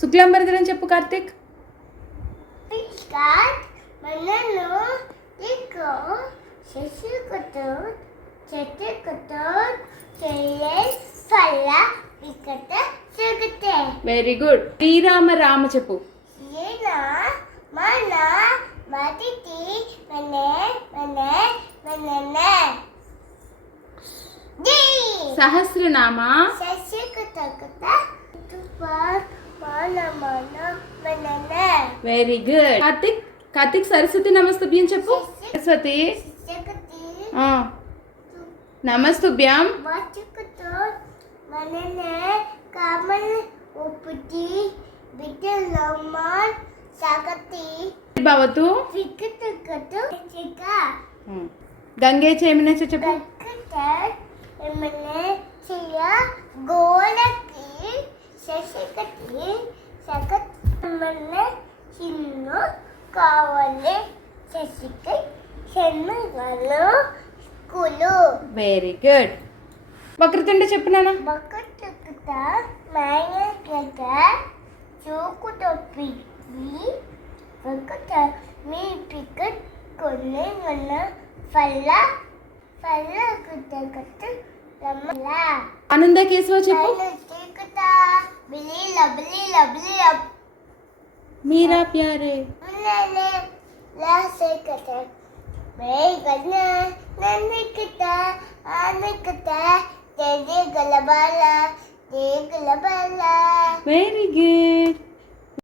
శుక్లాంబరధరం చెప్పు Karthik. Very good. శ్రీరామ రామ చెప్పు. సహస్రనామ. Very good. కార్తిక్. కార్తిక్ సరస్వతి నమస్తుభ్యం చెప్పు. సరస్వతి నమస్తుభ్యం. భవతు. గంగే చేమిన చెప్పు. గోడకి శశికటి చిన్ను కావాలి శశికి చెన్నుగాను స్కూలు. Very good. వక్రతుండ చెప్పు నాన్న. బక్కట మేక చూకు తప్పి బక్కట మీ టికెట్ కొన్ని ఫల్ల ఫల్ల కుట్టకట్టు రమ్మలా. ఆనంద కేశవ చెప్పు. బిలి లబ్లి లబ్లి మీరా ప్యారే వెరీ గుడ్.